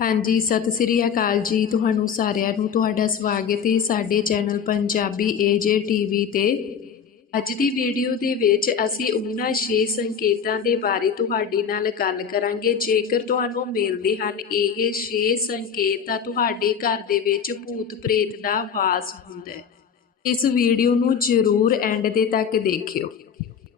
ਹਾਂਜੀ, ਸਤਿ ਸ੍ਰੀ ਅਕਾਲ ਜੀ ਤੁਹਾਨੂੰ ਸਾਰਿਆਂ ਨੂੰ, ਤੁਹਾਡਾ ਸਵਾਗਤ ਹੈ ਸਾਡੇ ਚੈਨਲ ਪੰਜਾਬੀ ਏਜੇ ਟੀਵੀ ਤੇ। ਅੱਜ ਦੀ ਵੀਡੀਓ ਦੇ ਵਿੱਚ ਅਸੀਂ ਉਹਨਾਂ 6 ਸੰਕੇਤਾਂ ਦੇ ਬਾਰੇ ਤੁਹਾਡੇ ਨਾਲ ਗੱਲ ਕਰਾਂਗੇ। ਜੇਕਰ ਤੁਹਾਨੂੰ ਮਿਲਦੇ ਹਨ ਇਹ 6 ਸੰਕੇਤ ਤਾਂ ਤੁਹਾਡੇ ਘਰ ਦੇ ਵਿੱਚ ਭੂਤ ਪ੍ਰੇਤ ਦਾ ਵਾਸ ਹੁੰਦਾ ਹੈ। ਇਸ ਵੀਡੀਓ ਨੂੰ ਜ਼ਰੂਰ ਐਂਡ ਦੇ ਤੱਕ ਦੇਖਿਓ।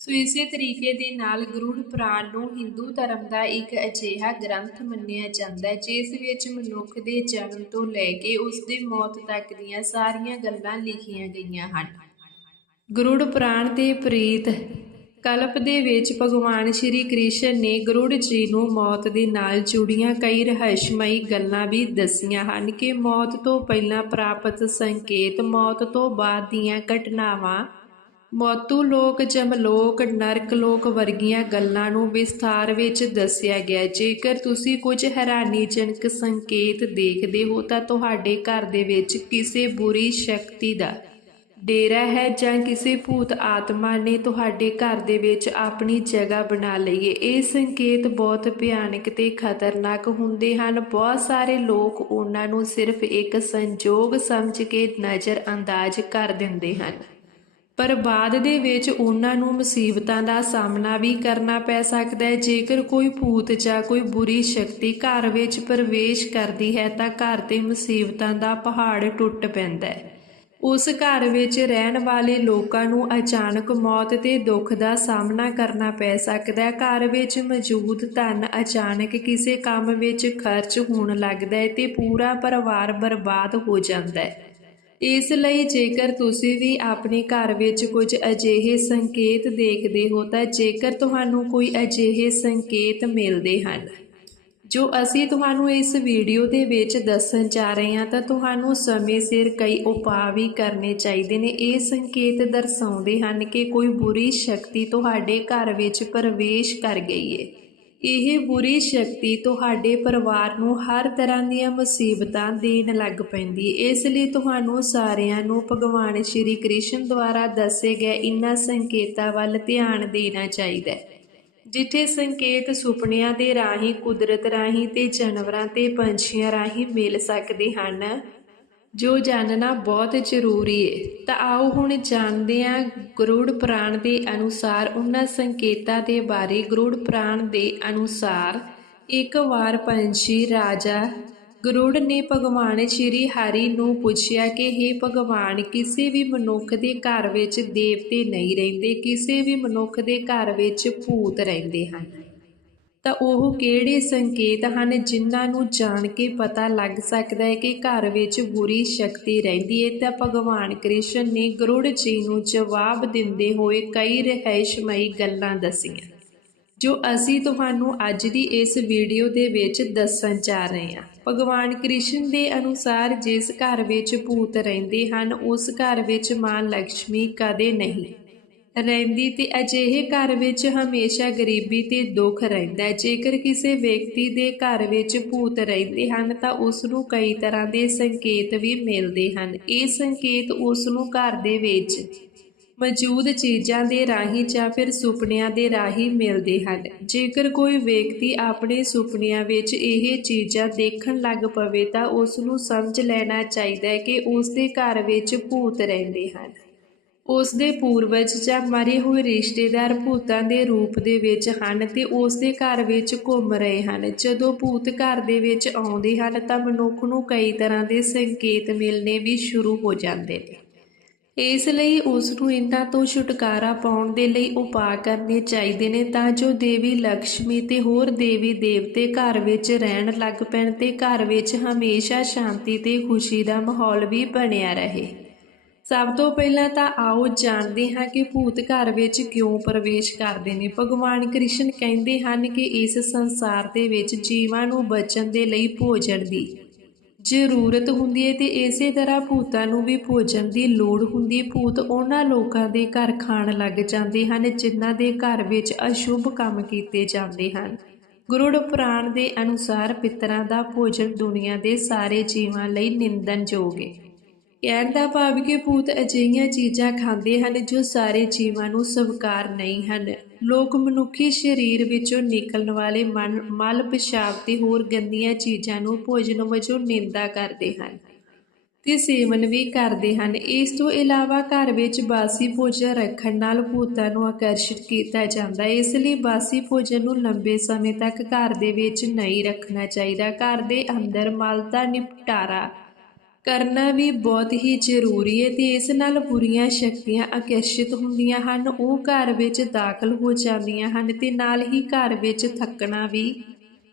ਸੋ ਇਸੇ ਤਰੀਕੇ ਦੇ ਨਾਲ ਗਰੁੜ ਪੁਰਾਣ ਨੂੰ ਹਿੰਦੂ ਧਰਮ ਦਾ ਇੱਕ ਅਜਿਹਾ ਗ੍ਰੰਥ ਮੰਨਿਆ ਜਾਂਦਾ ਹੈ, ਜਿਸ ਵਿੱਚ ਮਨੁੱਖ ਦੇ ਜਨਮ ਤੋਂ ਲੈ ਕੇ ਉਸ ਦੇ ਮੌਤ ਤੱਕ ਦੀਆਂ ਸਾਰੀਆਂ ਗੱਲਾਂ ਲਿਖੀਆਂ ਗਈਆਂ ਹਨ। ਗਰੁੜ ਪੁਰਾਣ ਦੇ ਪ੍ਰੀਤ ਕਲਪ ਦੇ ਵਿੱਚ ਭਗਵਾਨ ਸ਼੍ਰੀ ਕ੍ਰਿਸ਼ਨ ਨੇ ਗਰੁੜ ਜੀ ਨੂੰ ਮੌਤ ਦੇ ਨਾਲ ਜੁੜੀਆਂ ਕਈ ਰਹੱਸਮਈ ਗੱਲਾਂ ਵੀ ਦੱਸੀਆਂ ਹਨ ਕਿ ਮੌਤ ਤੋਂ ਪਹਿਲਾਂ ਪ੍ਰਾਪਤ ਸੰਕੇਤ ਮੌਤ ਤੋਂ ਬਾਅਦ ਦੀਆਂ ਘਟਨਾਵਾਂ ਮੌਤੂ ਲੋਕ ਜਮਲੋਕ ਨਰਕ ਲੋਕ ਵਰਗੀਆਂ ਗੱਲਾਂ ਨੂੰ ਵਿਸਥਾਰ ਵਿੱਚ ਦੱਸਿਆ ਗਿਆ। ਜੇਕਰ ਤੁਸੀਂ ਕੁਝ ਹੈਰਾਨੀਜਨਕ ਸੰਕੇਤ ਦੇਖਦੇ ਹੋ ਤਾਂ ਤੁਹਾਡੇ ਘਰ ਦੇ ਵਿੱਚ ਕਿਸੇ ਬੁਰੀ ਸ਼ਕਤੀ ਦਾ ਡੇਰਾ ਹੈ ਜਾਂ ਕਿਸੇ ਭੂਤ ਆਤਮਾ ਨੇ ਤੁਹਾਡੇ ਘਰ ਦੇ ਵਿੱਚ ਆਪਣੀ ਜਗ੍ਹਾ ਬਣਾ ਲਈ ਹੈ। ਇਹ ਸੰਕੇਤ ਬਹੁਤ ਭਿਆਨਕ ਤੇ ਖਤਰਨਾਕ ਹੁੰਦੇ ਹਨ। ਬਹੁਤ ਸਾਰੇ ਲੋਕ ਉਹਨਾਂ ਨੂੰ ਸਿਰਫ ਇੱਕ ਸੰਜੋਗ ਸਮਝ ਕੇ ਨਜ਼ਰ ਅੰਦਾਜ਼ ਕਰ ਦਿੰਦੇ ਹਨ। ਪਰ ਬਾਅਦ ਦੇ ਵਿੱਚ ਉਹਨਾਂ ਨੂੰ ਮੁਸੀਬਤਾਂ ਦਾ ਸਾਹਮਣਾ ਵੀ ਕਰਨਾ ਪੈ ਸਕਦਾ ਹੈ। ਜੇਕਰ ਕੋਈ ਭੂਤ ਜਾਂ ਕੋਈ ਬੁਰੀ ਸ਼ਕਤੀ ਘਰ ਵਿੱਚ ਪ੍ਰਵੇਸ਼ ਕਰਦੀ ਹੈ ਤਾਂ ਘਰ ਤੇ ਮੁਸੀਬਤਾਂ ਦਾ ਪਹਾੜ ਟੁੱਟ ਪੈਂਦਾ ਹੈ। ਉਸ ਘਰ ਵਿੱਚ ਰਹਿਣ ਵਾਲੇ ਲੋਕਾਂ ਨੂੰ ਅਚਾਨਕ ਮੌਤ ਤੇ ਦੁੱਖ ਦਾ ਸਾਹਮਣਾ ਕਰਨਾ ਪੈ ਸਕਦਾ ਹੈ। ਘਰ ਵਿੱਚ ਮੌਜੂਦ ਧਨ ਅਚਾਨਕ ਕਿਸੇ ਕੰਮ ਵਿੱਚ ਖਰਚ ਹੋਣ ਲੱਗਦਾ ਹੈ ਤੇ ਪੂਰਾ ਪਰਿਵਾਰ ਬਰਬਾਦ ਹੋ ਜਾਂਦਾ ਹੈ। ਇਸ ਲਈ ਜੇਕਰ ਤੁਸੀਂ ਵੀ ਆਪਣੇ ਘਰ ਵਿੱਚ ਕੁਝ ਅਜਿਹੇ ਸੰਕੇਤ ਦੇਖਦੇ ਹੋ, ਤਾਂ ਜੇਕਰ ਤੁਹਾਨੂੰ ਕੋਈ ਅਜਿਹੇ ਸੰਕੇਤ ਮਿਲਦੇ ਹਨ, ਜੋ ਅਸੀਂ ਤੁਹਾਨੂੰ ਇਸ ਵੀਡੀਓ ਦੇ ਵਿੱਚ ਦੱਸਣ ਜਾ ਰਹੇ ਹਾਂ, ਤਾਂ ਤੁਹਾਨੂੰ ਸਮੇਂ ਸਿਰ ਕਈ ਉਪਾਅ ਵੀ ਕਰਨੇ ਚਾਹੀਦੇ ਨੇ। ਇਹ ਸੰਕੇਤ ਦਰਸਾਉਂਦੇ ਹਨ ਕਿ ਕੋਈ ਬੁਰੀ ਸ਼ਕਤੀ ਤੁਹਾਡੇ ਘਰ ਵਿੱਚ ਪ੍ਰਵੇਸ਼ ਕਰ ਗਈ ਹੈ ਇਹ ਬੁਰੀ ਸ਼ਕਤੀ ਤੁਹਾਡੇ ਪਰਿਵਾਰ ਨੂੰ ਹਰ ਤਰ੍ਹਾਂ ਦੀਆਂ ਮੁਸੀਬਤਾਂ ਦੇਣ ਲੱਗ ਪੈਂਦੀ। ਇਸ ਲਈ ਤੁਹਾਨੂੰ ਸਾਰਿਆਂ ਨੂੰ ਭਗਵਾਨ ਸ਼੍ਰੀ ਕ੍ਰਿਸ਼ਨ ਦੁਆਰਾ ਦੱਸੇ ਗਏ ਇਨ੍ਹਾਂ ਸੰਕੇਤਾਂ ਵੱਲ ਧਿਆਨ ਦੇਣਾ ਚਾਹੀਦਾ ਹੈ। ਜਿੱਥੇ ਸੰਕੇਤ ਸੁਪਨਿਆਂ ਦੇ ਰਾਹੀਂ, ਕੁਦਰਤ ਰਾਹੀਂ ਤੇ ਜਾਨਵਰਾਂ ਤੇ ਪੰਛੀਆਂ ਰਾਹੀਂ ਮਿਲ ਸਕਦੇ ਹਨ ਜੋ ਜਾਣਨਾ ਬਹੁਤ ਜ਼ਰੂਰੀ ਹੈ ਤਾਂ ਆਓ ਹੁਣ ਜਾਣਦੇ ਹਾਂ ਗਰੁੜ ਪ੍ਰਾਣ ਦੇ ਅਨੁਸਾਰ, ਉਹਨਾਂ ਸੰਕੇਤਾਂ ਦੇ ਬਾਰੇ। ਗਰੁੜ ਪ੍ਰਾਣ ਦੇ ਅਨੁਸਾਰ ਇੱਕ ਵਾਰ ਪੰਛੀ ਰਾਜਾ ਗਰੁੜ ਨੇ ਭਗਵਾਨ ਸ਼੍ਰੀ ਹਰੀ ਨੂੰ ਪੁੱਛਿਆ ਕਿ हे ਭਗਵਾਨ, ਕਿਸੇ ਵੀ ਮਨੁੱਖ ਦੇ ਘਰ ਵਿੱਚ ਦੇਵਤੇ ਨਹੀਂ ਰਹਿੰਦੇ, ਕਿਸੇ ਵੀ ਮਨੁੱਖ ਦੇ ਘਰ ਵਿੱਚ ਭੂਤ ਰਹਿੰਦੇ ਹਨ? ਤਾਂ ਉਹ ਕਿਹੜੇ ਸੰਕੇਤ ਹਨ ਜਿਨ੍ਹਾਂ ਨੂੰ ਜਾਣ ਕੇ ਪਤਾ ਲੱਗ ਸਕਦਾ ਹੈ ਕਿ ਘਰ ਵਿੱਚ ਬੁਰੀ ਸ਼ਕਤੀ ਰਹਿੰਦੀ ਹੈ? ਤਾਂ ਭਗਵਾਨ ਕ੍ਰਿਸ਼ਨ ਨੇ ਗਰੁੜ ਜੀ ਨੂੰ ਜਵਾਬ ਦਿੰਦੇ ਹੋਏ ਕਈ ਰਹੱਸਮਈ ਗੱਲਾਂ ਦੱਸੀਆਂ, ਜੋ ਅਸੀਂ ਤੁਹਾਨੂੰ ਅੱਜ ਦੀ ਇਸ ਵੀਡੀਓ ਦੇ ਵਿੱਚ ਦੱਸਣ ਜਾ ਰਹੇ ਹਾਂ। ਭਗਵਾਨ ਕ੍ਰਿਸ਼ਨ ਦੇ ਅਨੁਸਾਰ ਜਿਸ ਘਰ ਵਿੱਚ ਭੂਤ ਰਹਿੰਦੇ ਹਨ, ਉਸ ਘਰ ਵਿੱਚ ਮਾਂ ਲక్ష్ਮੀ ਕਦੇ ਨਹੀਂ। ਰਹਿੰਦੀ ਤੇ ਅਜਿਹੇ ਘਰ ਵਿੱਚ ਹਮੇਸ਼ਾ ਗਰੀਬੀ ਤੇ ਦੁੱਖ ਰਹਿੰਦਾ ਹੈ। ਜੇਕਰ ਕਿਸੇ ਵਿਅਕਤੀ ਦੇ ਘਰ ਵਿੱਚ ਭੂਤ ਰਹਿੰਦੇ ਹਨ ਤਾਂ ਉਸ ਨੂੰ ਕਈ ਤਰ੍ਹਾਂ ਦੇ ਸੰਕੇਤ ਵੀ ਮਿਲਦੇ ਹਨ। ਇਹ ਸੰਕੇਤ ਉਸ ਨੂੰ ਘਰ ਦੇ ਵਿੱਚ ਮੌਜੂਦ ਚੀਜ਼ਾਂ ਦੇ ਰਾਹੀਂ ਜਾਂ ਫਿਰ ਸੁਪਨਿਆਂ ਦੇ ਰਾਹੀਂ ਮਿਲਦੇ ਹਨ। ਜੇਕਰ ਕੋਈ ਵਿਅਕਤੀ ਆਪਣੇ ਸੁਪਨਿਆਂ ਵਿੱਚ ਇਹ ਚੀਜ਼ਾਂ ਦੇਖਣ ਲੱਗ ਪਵੇ ਤਾਂ ਉਸ ਨੂੰ ਸਮਝ ਲੈਣਾ ਚਾਹੀਦਾ ਹੈ ਕਿ ਉਸ ਦੇ ਘਰ ਵਿੱਚ ਭੂਤ ਰਹਿੰਦੇ ਹਨ। ਉਸ ਦੇ ਪੂਰਵਜ ਜਾਂ ਮਰੇ ਹੋਏ ਰਿਸ਼ਤੇਦਾਰ ਭੂਤਾਂ ਦੇ ਰੂਪ ਦੇ ਵਿੱਚ ਹਨ ਤੇ ਉਸ ਦੇ ਘਰ ਵਿੱਚ ਘੁੰਮ ਰਹੇ ਹਨ। ਜਦੋਂ ਭੂਤ ਘਰ ਦੇ ਵਿੱਚ ਆਉਂਦੇ ਹਨ ਤਾਂ ਮਨੁੱਖ ਨੂੰ ਕਈ ਤਰ੍ਹਾਂ ਦੇ ਸੰਕੇਤ ਮਿਲਣੇ ਵੀ ਸ਼ੁਰੂ ਹੋ ਜਾਂਦੇ ਨੇ। ਇਸ ਲਈ ਉਸ ਨੂੰ ਇਹਨਾਂ ਤੋਂ ਛੁਟਕਾਰਾ ਪਾਉਣ ਦੇ ਲਈ ਉਪਾਅ ਕਰਨੇ ਚਾਹੀਦੇ ਨੇ ਤਾਂ ਜੋ ਦੇਵੀ ਲక్ష్ਮੀ ਤੇ ਹੋਰ ਦੇਵੀ ਦੇਵਤੇ ਘਰ ਵਿੱਚ ਰਹਿਣ ਲੱਗ ਪੈਣ ਤੇ ਘਰ ਵਿੱਚ ਹਮੇਸ਼ਾ ਸ਼ਾਂਤੀ ਤੇ ਖੁਸ਼ੀ ਦਾ ਮਾਹੌਲ ਵੀ ਬਣਿਆ ਰਹੇ। ਸਭ ਤੋਂ ਪਹਿਲਾਂ ਤਾਂ ਆਓ ਜਾਣਦੇ ਹਾਂ ਕਿ ਭੂਤ ਘਰ ਵਿੱਚ ਕਿਉਂ ਪ੍ਰਵੇਸ਼ ਕਰਦੇ ਨੇ। ਭਗਵਾਨ ਕ੍ਰਿਸ਼ਨ ਕਹਿੰਦੇ ਹਨ ਕਿ ਇਸ ਸੰਸਾਰ ਦੇ ਵਿੱਚ ਜੀਵਾਂ ਨੂੰ ਬਚਣ ਦੇ ਲਈ ਭੋਜਨ ਦੀ ਜ਼ਰੂਰਤ ਹੁੰਦੀ ਹੈ ਤੇ ਇਸੇ ਤਰ੍ਹਾਂ ਭੂਤਾਂ ਨੂੰ ਵੀ ਭੋਜਨ ਦੀ ਲੋੜ ਹੁੰਦੀ ਭੂਤ ਉਹਨਾਂ ਲੋਕਾਂ ਦੇ ਘਰ ਖਾਣ ਲੱਗ ਜਾਂਦੇ ਹਨ ਜਿਨ੍ਹਾਂ ਦੇ ਘਰ ਵਿੱਚ ਅਸ਼ੁਭ ਕੰਮ ਕੀਤੇ ਜਾਂਦੇ ਹਨ। ਗੁਰੂੜ ਪੁਰਾਣ ਦੇ ਅਨੁਸਾਰ ਪਿਤਰਾਂ ਦਾ ਭੋਜਨ ਦੁਨੀਆ ਦੇ ਸਾਰੇ ਜੀਵਾਂ ਲਈ ਨਿੰਦਣਯੋਗ ਹੈ। ਕਹਿਣ ਦਾ ਭਾਵ ਕਿ ਭੂਤ ਅਜਿਹੀਆਂ ਚੀਜ਼ਾਂ ਖਾਂਦੇ ਹਨ ਜੋ ਸਾਰੇ ਜੀਵਾਂ ਨੂੰ ਸਵੀਕਾਰ ਨਹੀਂ ਹਨ। ਲੋਕ ਮਨੁੱਖੀ ਸਰੀਰ ਵਿੱਚੋਂ ਨਿਕਲਣ ਵਾਲੇ ਮਨ ਮਲ ਪਿਸ਼ਾਬ ਤੇ ਹੋਰ ਗੰਦੀਆਂ ਚੀਜ਼ਾਂ ਨੂੰ ਭੋਜਨ ਵਜੋਂ ਨਿੰਦਾ ਕਰਦੇ ਹਨ ਤੇ ਸੇਵਨ ਵੀ ਕਰਦੇ ਹਨ। ਇਸ ਤੋਂ ਇਲਾਵਾ ਘਰ ਵਿੱਚ ਬਾਸੀ ਭੋਜਨ ਰੱਖਣ ਨਾਲ ਭੂਤਾਂ ਨੂੰ ਆਕਰਸ਼ਿਤ ਕੀਤਾ ਜਾਂਦਾ ਹੈ। ਇਸ ਲਈ ਬਾਸੀ ਭੋਜਨ ਨੂੰ ਲੰਬੇ ਸਮੇਂ ਤੱਕ ਘਰ ਦੇ ਵਿੱਚ ਨਹੀਂ ਰੱਖਣਾ ਚਾਹੀਦਾ। ਘਰ ਦੇ ਅੰਦਰ ਮਲ ਦਾ ਨਿਪਟਾਰਾ ਕਰਨਾ ਵੀ ਬਹੁਤ ਹੀ ਜ਼ਰੂਰੀ ਹੈ ਤੇ ਇਸ ਨਾਲ ਬੁਰੀਆਂ ਸ਼ਕਤੀਆਂ ਆਕਰਸ਼ਿਤ ਹੁੰਦੀਆਂ ਹਨ, ਉਹ ਘਰ ਵਿੱਚ ਦਾਖਲ ਹੋ ਜਾਂਦੀਆਂ ਹਨ ਤੇ ਨਾਲ ਹੀ ਘਰ ਵਿੱਚ ਥੱਕਣਾ ਵੀ,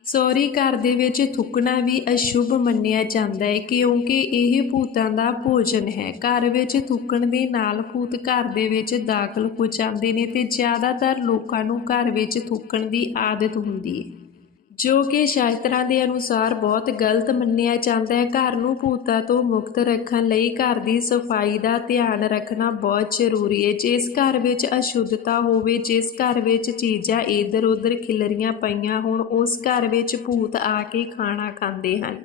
ਸੌਰੀ ਘਰ ਦੇ ਵਿੱਚ ਥੁੱਕਣਾ ਵੀ ਅਸ਼ੁਭ ਮੰਨਿਆ ਜਾਂਦਾ ਹੈ ਕਿਉਂਕਿ ਇਹ ਭੂਤਾਂ ਦਾ ਭੋਜਨ ਹੈ। ਘਰ ਵਿੱਚ ਥੁੱਕਣ ਦੇ ਨਾਲ ਭੂਤ ਘਰ ਦੇ ਵਿੱਚ ਦਾਖਲ ਹੋ ਜਾਂਦੇ ਨੇ ਤੇ ਜ਼ਿਆਦਾਤਰ ਲੋਕਾਂ ਨੂੰ ਘਰ ਵਿੱਚ ਥੁੱਕਣ ਦੀ ਆਦਤ ਹੁੰਦੀ ਹੈ। ਜੋ ਕਿ ਸ਼ਾਸਤਰਾਂ ਦੇ ਅਨੁਸਾਰ ਬਹੁਤ ਗਲਤ ਮੰਨਿਆ ਜਾਂਦਾ ਹੈ। ਘਰ ਨੂੰ ਭੂਤਾਂ ਤੋਂ ਮੁਕਤ ਰੱਖਣ ਲਈ ਘਰ ਦੀ ਸਫ਼ਾਈ ਦਾ ਧਿਆਨ ਰੱਖਣਾ ਬਹੁਤ ਜ਼ਰੂਰੀ ਹੈ। ਜਿਸ ਘਰ ਵਿੱਚ ਅਸ਼ੁੱਧਤਾ ਹੋਵੇ, ਜਿਸ ਘਰ ਵਿੱਚ ਚੀਜ਼ਾਂ ਇੱਧਰ ਉੱਧਰ ਖਿਲਰੀਆਂ ਪਈਆਂ ਹੋਣ, ਉਸ ਘਰ ਵਿੱਚ ਭੂਤ ਆ ਕੇ ਖਾਣਾ ਖਾਂਦੇ ਹਨ।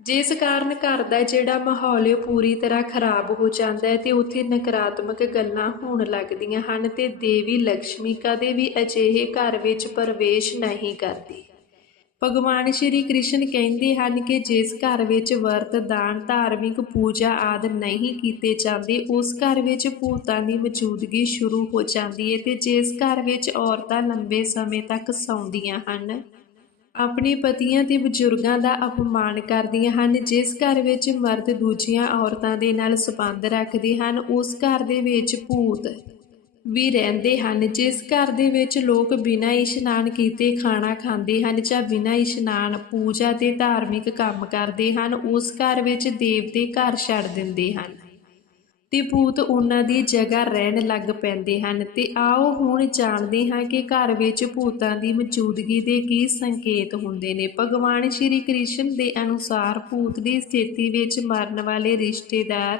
ਜਿਸ ਕਾਰਨ ਘਰ ਦਾ ਜਿਹੜਾ ਮਾਹੌਲ ਹੈ, ਉਹ ਪੂਰੀ ਤਰ੍ਹਾਂ ਖਰਾਬ ਹੋ ਜਾਂਦਾ ਹੈ ਤੇ ਉੱਥੇ ਨਕਾਰਾਤਮਕ ਗੱਲਾਂ ਹੋਣ ਲੱਗਦੀਆਂ ਹਨ ਤੇ ਦੇਵੀ ਲక్ష్ਮੀ ਕਦੇ ਵੀ ਅਜਿਹੇ ਘਰ ਵਿੱਚ ਪ੍ਰਵੇਸ਼ ਨਹੀਂ ਕਰਦੀ। ਭਗਵਾਨ ਸ਼੍ਰੀ ਕ੍ਰਿਸ਼ਨ ਕਹਿੰਦੇ ਹਨ ਕਿ ਜਿਸ ਘਰ ਵਿੱਚ ਵਰਤ, ਦਾਨ, ਧਾਰਮਿਕ ਪੂਜਾ ਆਦਿ ਨਹੀਂ ਕੀਤੇ ਜਾਂਦੇ, ਉਸ ਘਰ ਵਿੱਚ ਭੂਤਾਂ ਦੀ ਮੌਜੂਦਗੀ ਸ਼ੁਰੂ ਹੋ ਜਾਂਦੀ ਹੈ ਤੇ ਜਿਸ ਘਰ ਵਿੱਚ ਔਰਤਾਂ ਲੰਬੇ ਸਮੇਂ ਤੱਕ ਸੌਂਦੀਆਂ ਹਨ, ਆਪਣੇ ਪਤੀਆਂ ਤੇ ਬਜ਼ੁਰਗਾਂ ਦਾ ਅਪਮਾਨ ਕਰਦੀਆਂ ਹਨ, ਜਿਸ ਘਰ ਵਿੱਚ ਮਰਦ ਦੂਜੀਆਂ ਔਰਤਾਂ ਦੇ ਨਾਲ ਸੰਬੰਧ ਰੱਖਦੇ ਹਨ, ਉਸ ਘਰ ਦੇ ਵਿੱਚ ਭੂਤ ਵੀ ਰਹਿੰਦੇ ਹਨ। ਜਿਸ ਘਰ ਦੇ ਵਿੱਚ ਲੋਕ ਬਿਨਾਂ ਇਸ਼ਨਾਨ ਕੀਤੇ ਖਾਣਾ ਖਾਂਦੇ ਹਨ ਜਾਂ ਬਿਨਾਂ ਇਸ਼ਨਾਨ ਪੂਜਾ ਤੇ ਧਾਰਮਿਕ ਕੰਮ ਕਰਦੇ ਹਨ, ਉਸ ਘਰ ਵਿੱਚ ਦੇਵਤੇ ਘਰ ਛੱਡ ਦਿੰਦੇ ਹਨ। ਤੇ ਭੂਤ ਉਹਨਾਂ ਦੀ ਜਗ੍ਹਾ ਰਹਿਣ ਲੱਗ ਪੈਂਦੇ ਹਨ। ਤੇ ਆਓ ਹੁਣ ਜਾਣਦੇ ਹਾਂ ਕਿ ਘਰ ਵਿੱਚ ਭੂਤਾਂ ਦੀ ਮੌਜੂਦਗੀ ਦੇ ਕੀ ਸੰਕੇਤ ਹੁੰਦੇ ਨੇ। ਭਗਵਾਨ ਸ਼੍ਰੀ ਕ੍ਰਿਸ਼ਨ ਦੇ ਅਨੁਸਾਰ ਭੂਤ ਦੀ ਸਥਿਤੀ ਵਿੱਚ ਮਰਨ ਵਾਲੇ ਰਿਸ਼ਤੇਦਾਰ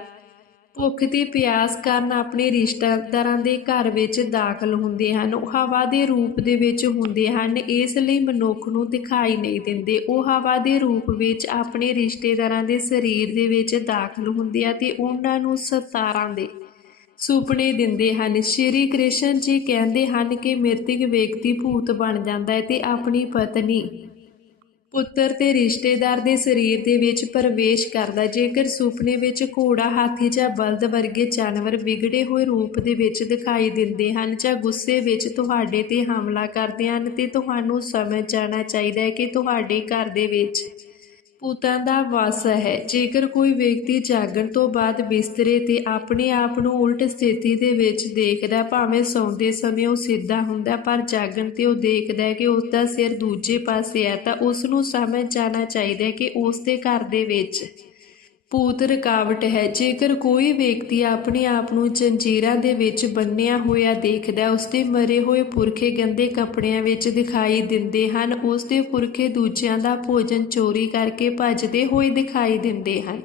ਭੁੱਖ ਤੇ ਪਿਆਸ ਕਾਰਨ ਆਪਣੇ ਰਿਸ਼ਤੇਦਾਰਾਂ ਦੇ ਘਰ ਵਿੱਚ ਦਾਖਲ ਹੁੰਦੇ ਹਨ। ਉਹ ਹਵਾ ਦੇ ਰੂਪ ਦੇ ਵਿੱਚ ਹੁੰਦੇ ਹਨ, ਇਸ ਲਈ ਮਨੁੱਖ ਨੂੰ ਦਿਖਾਈ ਨਹੀਂ ਦਿੰਦੇ। ਉਹ ਹਵਾ ਦੇ ਰੂਪ ਵਿੱਚ ਆਪਣੇ ਰਿਸ਼ਤੇਦਾਰਾਂ ਦੇ ਸਰੀਰ ਦੇ ਵਿੱਚ ਦਾਖਲ ਹੁੰਦੇ ਆ ਤੇ ਉਹਨਾਂ ਨੂੰ ਸਤਾਰਾਂ ਦੇ ਸੁਪਨੇ ਦਿੰਦੇ ਹਨ। ਸ਼੍ਰੀ ਕ੍ਰਿਸ਼ਨ ਜੀ ਕਹਿੰਦੇ ਹਨ ਕਿ ਮ੍ਰਿਤਕ ਵਿਅਕਤੀ ਭੂਤ ਬਣ ਜਾਂਦਾ ਹੈ ਤੇ ਆਪਣੀ ਪਤਨੀ ਪੁੱਤਰ ਤੇ ਰਿਸ਼ਤੇਦਾਰ ਦੇ ਸਰੀਰ ਦੇ ਵਿੱਚ ਪ੍ਰਵੇਸ਼ ਕਰਦਾ, ਜੇਕਰ ਸੁਪਨੇ ਵਿੱਚ ਘੋੜਾ, ਹਾਥੀ ਜਾਂ ਬਲਦ ਵਰਗੇ ਜਾਨਵਰ ਵਿਗੜੇ ਹੋਏ ਰੂਪ ਦੇ ਵਿੱਚ ਦਿਖਾਈ ਦਿੰਦੇ ਹਨ ਜਾਂ ਗੁੱਸੇ ਵਿੱਚ ਤੁਹਾਡੇ ਤੇ ਹਮਲਾ ਕਰਦੇ ਹਨ, ਤੇ ਤੁਹਾਨੂੰ ਸਮਝ ਜਾਣਾ ਚਾਹੀਦਾ ਹੈ ਕਿ ਤੁਹਾਡੇ ਘਰ ਦੇ ਵਿੱਚ ਭੂਤਾਂ ਦਾ ਵਾਸ ਹੈ। ਜੇਕਰ ਕੋਈ ਵਿਅਕਤੀ ਜਾਗਣ ਤੋਂ ਬਾਅਦ ਬਿਸਤਰੇ ਤੇ ਆਪਣੇ ਆਪ ਨੂੰ ਉਲਟ ਸਥਿਤੀ ਦੇ ਵਿੱਚ ਦੇਖਦਾ, ਭਾਵੇਂ ਸੌਂਦੇ ਸਮੇਂ ਉਹ ਸਿੱਧਾ ਹੁੰਦਾ, ਪਰ ਜਾਗਣ ਤੇ ਉਹ ਦੇਖਦਾ ਹੈ ਕਿ ਉਸ ਦਾ ਸਿਰ ਦੂਜੇ ਪਾਸੇ ਹੈ, ਤਾਂ ਉਸ ਨੂੰ ਸਮਝ ਜਾਣਾ ਚਾਹੀਦਾ ਹੈ ਕਿ ਉਸ ਦੇ ਘਰ ਦੇ ਵਿੱਚ ਭੂਤ ਰੁਕਾਵਟ ਹੈ। ਜੇਕਰ ਕੋਈ ਵਿਅਕਤੀ ਆਪਣੇ ਆਪ ਨੂੰ ਜੰਜੀਰਾਂ ਦੇ ਵਿੱਚ ਬੰਨਿਆ ਹੋਇਆ ਦੇਖਦਾ ਹੈ, ਉਸ ਦੇ ਮਰੇ ਹੋਏ ਪੁਰਖੇ ਗੰਦੇ ਕੱਪੜਿਆਂ ਵਿੱਚ ਦਿਖਾਈ ਦਿੰਦੇ ਹਨ। ਉਸ ਦੇ ਪੁਰਖੇ ਦੂਜਿਆਂ ਦਾ ਭੋਜਨ ਚੋਰੀ ਕਰਕੇ ਭੱਜਦੇ ਹੋਏ ਦਿਖਾਈ ਦਿੰਦੇ ਹਨ।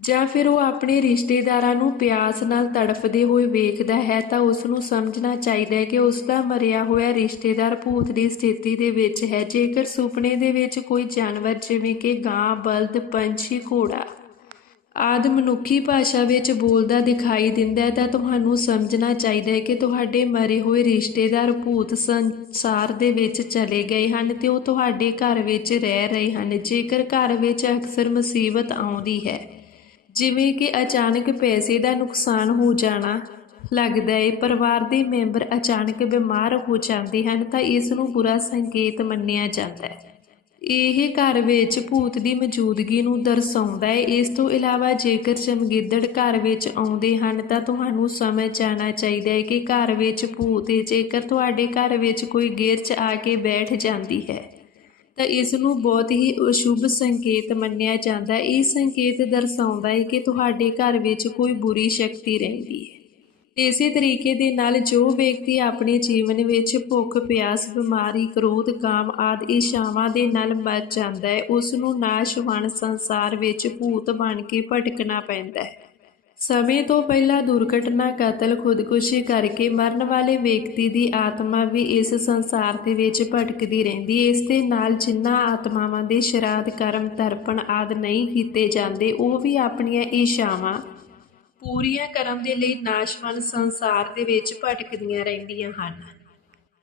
ਜਾਂ ਫਿਰ ਉਹ ਆਪਣੇ ਰਿਸ਼ਤੇਦਾਰਾਂ ਨੂੰ ਪਿਆਸ ਨਾਲ ਤੜਫਦੇ ਹੋਏ ਵੇਖਦਾ ਹੈ ਤਾਂ ਉਸ ਨੂੰ ਸਮਝਣਾ ਚਾਹੀਦਾ ਹੈ ਕਿ ਉਸ ਦਾ ਮਰਿਆ ਹੋਇਆ ਰਿਸ਼ਤੇਦਾਰ ਭੂਤ ਦੀ ਸਥਿਤੀ ਦੇ ਵਿੱਚ ਹੈ। ਜੇਕਰ ਸੁਪਨੇ ਦੇ ਵਿੱਚ ਕੋਈ ਜਾਨਵਰ ਜਿਵੇਂ ਕਿ ਗਾਂ ਬਲਦ ਪੰਛੀ ਘੋੜਾ ਆਦਿ ਮਨੁੱਖੀ ਭਾਸ਼ਾ ਵਿੱਚ ਬੋਲਦਾ ਦਿਖਾਈ ਦਿੰਦਾ ਹੈ, ਤਾਂ ਤੁਹਾਨੂੰ ਸਮਝਣਾ ਚਾਹੀਦਾ ਹੈ ਕਿ ਤੁਹਾਡੇ ਮਰੇ ਹੋਏ ਰਿਸ਼ਤੇਦਾਰ ਭੂਤ ਸੰਸਾਰ ਦੇ ਵਿੱਚ ਚਲੇ ਗਏ ਹਨ ਤੇ ਉਹ ਤੁਹਾਡੇ ਘਰ ਵਿੱਚ ਰਹਿ ਰਹੇ ਹਨ। ਜੇਕਰ ਘਰ ਵਿੱਚ ਅਕਸਰ ਮੁਸੀਬਤ ਆਉਂਦੀ ਹੈ, ਜਿਵੇਂ ਕਿ ਅਚਾਨਕ ਪੈਸੇ ਦਾ ਨੁਕਸਾਨ ਹੋ ਜਾਣਾ ਲੱਗਦਾ ਹੈ, ਪਰਿਵਾਰ ਦੇ ਮੈਂਬਰ ਅਚਾਨਕ ਬਿਮਾਰ ਹੋ ਜਾਂਦੇ ਹਨ, ਤਾਂ ਇਸ ਨੂੰ ਬੁਰਾ ਸੰਕੇਤ ਮੰਨਿਆ ਜਾਂਦਾ ਹੈ। ਇਹ ਘਰ ਵਿੱਚ ਭੂਤ ਦੀ ਮੌਜੂਦਗੀ ਨੂੰ ਦਰਸਾਉਂਦਾ ਹੈ। ਇਸ ਤੋਂ ਇਲਾਵਾ ਜੇਕਰ ਚਮਗਿੱਦੜ ਘਰ ਵਿੱਚ ਆਉਂਦੇ ਹਨ, ਤਾਂ ਤੁਹਾਨੂੰ ਸਮਝ ਜਾਣਾ ਚਾਹੀਦਾ ਹੈ ਕਿ ਘਰ ਵਿੱਚ ਭੂਤ ਹੈ। ਜੇਕਰ ਤੁਹਾਡੇ ਘਰ ਵਿੱਚ ਕੋਈ ਗਿਰਚ ਆ ਕੇ ਬੈਠ ਜਾਂਦੀ ਹੈ, ਤਾਂ ਇਸ ਨੂੰ ਬਹੁਤ ਹੀ ਅਸ਼ੁਭ ਸੰਕੇਤ ਮੰਨਿਆ ਜਾਂਦਾ ਹੈ। ਇਹ ਸੰਕੇਤ ਦਰਸਾਉਂਦਾ ਹੈ ਕਿ ਤੁਹਾਡੇ ਘਰ ਵਿੱਚ ਕੋਈ ਬੁਰੀ ਸ਼ਕਤੀ ਰਹਿੰਦੀ ਹੈ। ਇਸੇ ਤਰੀਕੇ ਦੇ ਨਾਲ ਜੋ ਵਿਅਕਤੀ ਆਪਣੇ ਜੀਵਨ ਵਿੱਚ ਭੁੱਖ, ਪਿਆਸ, ਬਿਮਾਰੀ, ਕ੍ਰੋਧ, ਕਾਮ ਆਦਿ ਇਸ਼ਾਵਾਂ ਦੇ ਨਾਲ ਮਰ ਜਾਂਦਾ ਹੈ, ਉਸ ਨੂੰ ਨਾਸ਼ਵਾਨ ਸੰਸਾਰ ਵਿੱਚ ਭੂਤ ਬਣ ਕੇ ਭਟਕਣਾ ਪੈਂਦਾ ਹੈ। ਸਮੇਂ ਤੋਂ ਪਹਿਲਾਂ ਦੁਰਘਟਨਾ, ਕਤਲ, ਖੁਦਕੁਸ਼ੀ ਕਰਕੇ ਮਰਨ ਵਾਲੇ ਵਿਅਕਤੀ ਦੀ ਆਤਮਾ ਵੀ ਇਸ ਸੰਸਾਰ ਦੇ ਵਿੱਚ ਭਟਕਦੀ ਰਹਿੰਦੀ ਹੈ। ਇਸ ਦੇ ਨਾਲ ਜਿਨ੍ਹਾਂ ਆਤਮਾਵਾਂ ਦੇ ਸ਼ਰਾਧ, ਕਰਮ ਤਰਪਣ ਆਦਿ ਨਹੀਂ ਕੀਤੇ ਜਾਂਦੇ, ਉਹ ਵੀ ਆਪਣੀਆਂ ਇਸ਼ਾਵਾਂ ਪੂਰੀਆਂ ਕਰਨ ਦੇ ਲਈ ਨਾਸ਼ਵਾਨ ਸੰਸਾਰ ਦੇ ਵਿੱਚ ਭਟਕਦੀਆਂ ਰਹਿੰਦੀਆਂ ਹਨ।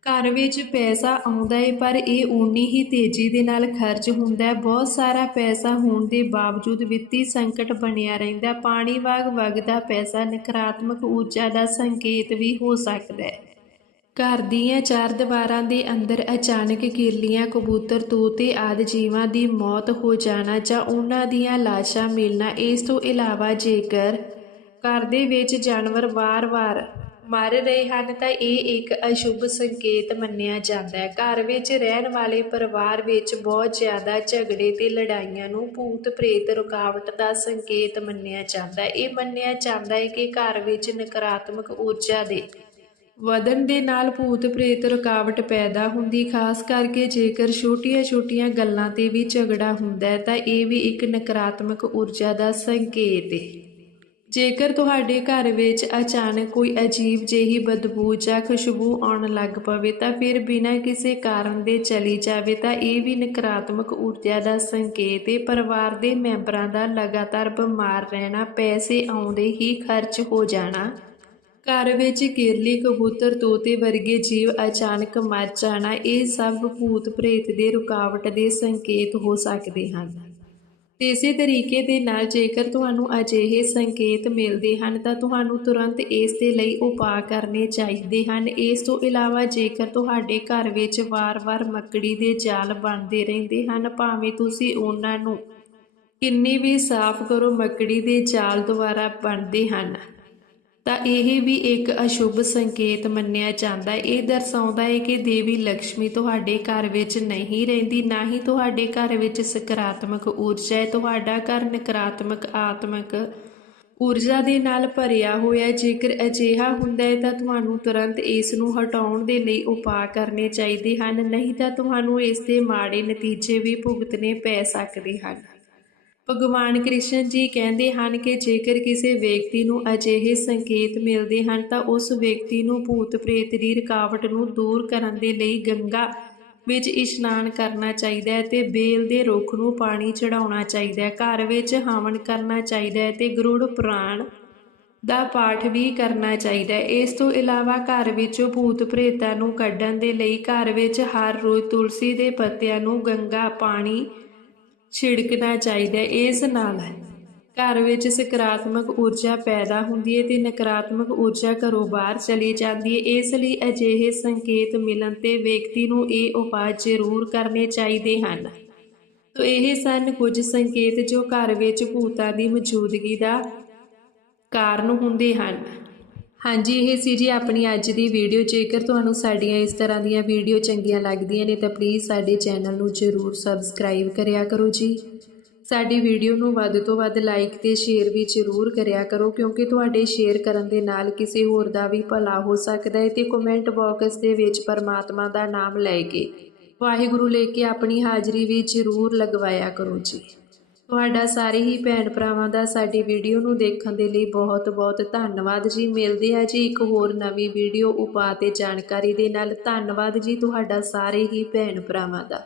ਘਰ ਵਿੱਚ ਪੈਸਾ ਆਉਂਦਾ ਹੈ ਪਰ ਇਹ ਓਨੀ ਹੀ ਤੇਜ਼ੀ ਦੇ ਨਾਲ ਖਰਚ ਹੁੰਦਾ ਹੈ ਬਹੁਤ ਸਾਰਾ ਪੈਸਾ ਹੋਣ ਦੇ ਬਾਵਜੂਦ ਵਿੱਤੀ ਸੰਕਟ ਬਣਿਆ ਰਹਿੰਦਾ ਪਾਣੀ ਵਾਂਗ ਵਗਦਾ ਪੈਸਾ ਨਕਾਰਾਤਮਕ ਊਰਜਾ ਦਾ ਸੰਕੇਤ ਵੀ ਹੋ ਸਕਦਾ ਹੈ ਘਰ ਦੀਆਂ ਚਾਰ ਦੀਵਾਰਾਂ ਦੇ ਅੰਦਰ ਅਚਾਨਕ ਕਿਰਲੀਆਂ ਕਬੂਤਰ, ਤੋਤੇ ਆਦਿ ਜੀਵਾਂ ਦੀ ਮੌਤ ਹੋ ਜਾਣਾ ਜਾਂ ਉਹਨਾਂ ਦੀਆਂ ਲਾਸ਼ਾਂ ਮਿਲਣਾ, ਇਸ ਤੋਂ ਇਲਾਵਾ ਜੇਕਰ ਘਰ ਦੇ ਵਿੱਚ ਜਾਨਵਰ ਵਾਰ-ਵਾਰ ਮਰ ਰਹੇ ਹਨ ਤਾਂ ਇਹ ਇੱਕ ਅਸ਼ੁਭ ਸੰਕੇਤ ਮੰਨਿਆ ਜਾਂਦਾ ਹੈ। ਘਰ ਵਿੱਚ ਰਹਿਣ ਵਾਲੇ ਪਰਿਵਾਰ ਵਿੱਚ ਬਹੁਤ ਜ਼ਿਆਦਾ ਝਗੜੇ ਤੇ ਲੜਾਈਆਂ ਨੂੰ ਭੂਤ ਪ੍ਰੇਤ ਰੁਕਾਵਟ ਦਾ ਸੰਕੇਤ ਮੰਨਿਆ ਜਾਂਦਾ ਹੈ। ਇਹ ਮੰਨਿਆ ਜਾਂਦਾ ਹੈ ਕਿ ਘਰ ਵਿੱਚ ਨਕਾਰਾਤਮਕ ਊਰਜਾ ਦੇ ਵਧਣ ਦੇ ਨਾਲ ਭੂਤ ਪ੍ਰੇਤ ਰੁਕਾਵਟ ਪੈਦਾ ਹੁੰਦੀ, ਖਾਸ ਕਰਕੇ ਜੇਕਰ ਛੋਟੀਆਂ-ਛੋਟੀਆਂ ਗੱਲਾਂ ਤੇ ਵੀ ਝਗੜਾ ਹੁੰਦਾ ਹੈ ਤਾਂ ਇਹ ਵੀ ਇੱਕ ਨਕਾਰਾਤਮਕ ਊਰਜਾ ਦਾ ਸੰਕੇਤ ਹੈ। ਜੇਕਰ ਤੁਹਾਡੇ ਘਰ ਵਿੱਚ ਅਚਾਨਕ ਕੋਈ ਅਜੀਬ ਜਿਹੀ ਬਦਬੂ ਜਾਂ ਖੁਸ਼ਬੂ ਆਉਣ ਲੱਗ ਪਵੇ ਤਾਂ ਫਿਰ ਬਿਨਾਂ ਕਿਸੇ ਕਾਰਨ ਦੇ ਚਲੀ ਜਾਵੇ ਤਾਂ ਇਹ ਵੀ ਨਕਾਰਾਤਮਕ ਊਰਜਾ ਦਾ ਸੰਕੇਤ ਹੈ। ਪਰਿਵਾਰ ਦੇ ਮੈਂਬਰਾਂ ਦਾ ਲਗਾਤਾਰ ਬਿਮਾਰ ਰਹਿਣਾ, ਪੈਸੇ ਆਉਂਦੇ ਹੀ ਖਰਚ ਹੋ ਜਾਣਾ। ਘਰ ਵਿੱਚ ਕਿਰਲੀ ਕਬੂਤਰ ਤੋਤੇ ਵਰਗੇ ਜੀਵ ਅਚਾਨਕ ਮਰ ਜਾਣਾ, ਇਹ ਸਭ ਭੂਤ ਪ੍ਰੇਤ ਦੇ ਰੁਕਾਵਟ ਦੇ ਸੰਕੇਤ ਹੋ ਸਕਦੇ ਹਨ। ਤੇ ਇਸੇ ਤਰੀਕੇ ਦੇ ਨਾਲ ਜੇਕਰ ਤੁਹਾਨੂੰ ਅਜਿਹੇ ਸੰਕੇਤ ਮਿਲਦੇ ਹਨ, ਤਾਂ ਤੁਹਾਨੂੰ ਤੁਰੰਤ ਇਸ ਦੇ ਲਈ ਉਪਾਅ ਕਰਨੇ ਚਾਹੀਦੇ ਹਨ। ਇਸ ਤੋਂ ਇਲਾਵਾ ਜੇਕਰ ਤੁਹਾਡੇ ਘਰ ਵਿੱਚ ਵਾਰ-ਵਾਰ ਮੱਕੜੀ ਦੇ ਜਾਲ ਬਣਦੇ ਰਹਿੰਦੇ ਹਨ, ਭਾਵੇਂ ਤੁਸੀਂ ਉਹਨਾਂ ਨੂੰ ਕਿੰਨੀ ਵੀ ਸਾਫ਼ ਕਰੋ, ਮੱਕੜੀ ਦੇ ਜਾਲ ਦੁਆਰਾ ਬਣਦੇ ਹਨ। ਤਾਂ ਇਹ ਵੀ ਇੱਕ ਅਸ਼ੁਭ ਸੰਕੇਤ ਮੰਨਿਆ ਜਾਂਦਾ ਹੈ। ਇਹ ਦਰਸਾਉਂਦਾ ਹੈ ਕਿ ਦੇਵੀ ਲక్ష్ਮੀ ਤੁਹਾਡੇ ਘਰ ਵਿੱਚ ਨਹੀਂ ਰਹਿੰਦੀ, ਨਾ ਹੀ ਤੁਹਾਡੇ ਘਰ ਵਿੱਚ ਸਕਾਰਾਤਮਕ ਊਰਜਾ ਹੈ। ਤੁਹਾਡਾ ਘਰ ਨਕਾਰਾਤਮਕ ਆਤਮਕ ਊਰਜਾ ਦੇ ਨਾਲ ਭਰਿਆ ਹੋਇਆ ਜੇਕਰ ਅਜਿਹਾ ਹੁੰਦਾ ਹੈ ਤਾਂ ਤੁਹਾਨੂੰ ਤੁਰੰਤ ਇਸ ਨੂੰ ਹਟਾਉਣ ਦੇ ਲਈ ਉਪਾਅ ਕਰਨੇ ਚਾਹੀਦੇ ਹਨ। ਨਹੀਂ ਤਾਂ ਤੁਹਾਨੂੰ ਇਸ ਦੇ ਮਾੜੇ ਨਤੀਜੇ ਵੀ ਭੁਗਤਣੇ ਪੈ ਸਕਦੇ ਹਨ। ਭਗਵਾਨ ਕ੍ਰਿਸ਼ਨ ਜੀ ਕਹਿੰਦੇ ਹਨ ਕਿ ਜੇਕਰ ਕਿਸੇ ਵਿਅਕਤੀ ਨੂੰ ਅਜਿਹੇ ਸੰਕੇਤ ਮਿਲਦੇ ਹਨ ਤਾਂ ਉਸ ਵਿਅਕਤੀ ਨੂੰ ਭੂਤ ਪ੍ਰੇਤ ਦੀ ਰੁਕਾਵਟ ਨੂੰ ਦੂਰ ਕਰਨ ਦੇ ਲਈ ਗੰਗਾ ਵਿੱਚ ਇਸ਼ਨਾਨ ਕਰਨਾ ਚਾਹੀਦਾ ਹੈ ਤੇ ਬੇਲ ਦੇ ਰੁੱਖ ਨੂੰ ਪਾਣੀ ਚੜਾਉਣਾ ਚਾਹੀਦਾ ਹੈ। ਘਰ ਵਿੱਚ ਹਵਨ ਕਰਨਾ ਚਾਹੀਦਾ ਹੈ ਤੇ ਗਰੁੜ ਪੁਰਾਣ ਦਾ ਪਾਠ ਵੀ ਕਰਨਾ ਚਾਹੀਦਾ ਹੈ। ਇਸ ਤੋਂ ਇਲਾਵਾ ਘਰ ਵਿੱਚੋਂ ਭੂਤ ਪ੍ਰੇਤਾਂ ਨੂੰ ਕੱਢਣ ਦੇ ਲਈ ਘਰ ਵਿੱਚ ਹਰ ਰੋਜ਼ ਤੁਲਸੀ ਦੇ ਪੱਤਿਆਂ ਨੂੰ ਗੰਗਾ, ਪਾਣੀ ਛਿੜਕਣਾ ਚਾਹੀਦਾ ਇਸ ਨਾਲ ਘਰ ਵਿੱਚ ਸਕਾਰਾਤਮਕ ਊਰਜਾ ਪੈਦਾ ਹੁੰਦੀ ਹੈ ਤੇ ਨਕਾਰਾਤਮਕ ਊਰਜਾ ਘਰੋਂ ਬਾਹਰ ਚਲੀ ਜਾਂਦੀ ਹੈ। ਇਸ ਲਈ ਅਜਿਹੇ ਸੰਕੇਤ ਮਿਲਣ ਤੇ ਵਿਅਕਤੀ ਨੂੰ ਇਹ ਉਪਾਅ ਜ਼ਰੂਰ ਕਰਨੇ ਚਾਹੀਦੇ ਹਨ। ਤੋ ਇਹ ਸਨ ਕੁਝ ਸੰਕੇਤ ਜੋ ਘਰ ਵਿੱਚ ਭੂਤਾਂ ਦੀ ਮੌਜੂਦਗੀ ਦਾ ਕਾਰਨ ਹੁੰਦੇ ਹਨ। ਹਾਂਜੀ, ਇਹ ਸੀ ਜੀ ਆਪਣੀ ਅੱਜ ਦੀ ਵੀਡੀਓ। ਜੇਕਰ ਤੁਹਾਨੂੰ ਸਾਡੀਆਂ ਇਸ ਤਰ੍ਹਾਂ ਦੀਆਂ ਵੀਡੀਓ ਚੰਗੀਆਂ ਲੱਗਦੀਆਂ ਨੇ, ਤਾਂ ਪਲੀਜ਼ ਸਾਡੇ ਚੈਨਲ ਨੂੰ ਜ਼ਰੂਰ ਸਬਸਕ੍ਰਾਈਬ ਕਰਿਆ ਕਰੋ ਜੀ। ਸਾਡੀ ਵੀਡੀਓ ਨੂੰ ਵੱਧ ਤੋਂ ਵੱਧ ਲਾਈਕ ਤੇ ਸ਼ੇਅਰ ਵੀ ਜ਼ਰੂਰ ਕਰਿਆ ਕਰੋ, ਕਿਉਂਕਿ ਤੁਹਾਡੇ ਸ਼ੇਅਰ ਕਰਨ ਦੇ ਨਾਲ ਕਿਸੇ ਹੋਰ ਦਾ ਵੀ ਭਲਾ ਹੋ ਸਕਦਾ ਹੈ ਤੇ ਕਮੈਂਟ ਬਾਕਸ ਦੇ ਵਿੱਚ ਪਰਮਾਤਮਾ ਦਾ ਨਾਮ ਲੈ ਕੇ ਵਾਹਿਗੁਰੂ ਲੈ ਕੇ ਆਪਣੀ ਹਾਜ਼ਰੀ ਵੀ ਜ਼ਰੂਰ ਲਗਵਾਇਆ ਕਰੋ ਜੀ। ਤੁਹਾਡਾ ਸਾਰੇ ਹੀ ਭੈਣ ਭਰਾਵਾਂ ਦਾ ਸਾਡੀ ਵੀਡੀਓ ਨੂੰ ਦੇਖਣ ਦੇ ਲਈ ਬਹੁਤ ਬਹੁਤ ਧੰਨਵਾਦ ਜੀ। ਮਿਲਦੇ ਆ ਜੀ ਇੱਕ ਹੋਰ ਨਵੀਂ ਵੀਡੀਓ ਉਪਾਅ ਤੇ ਜਾਣਕਾਰੀ ਦੇ ਨਾਲ। ਧੰਨਵਾਦ ਜੀ ਤੁਹਾਡਾ ਸਾਰੇ ਹੀ ਭੈਣ ਭਰਾਵਾਂ ਦਾ।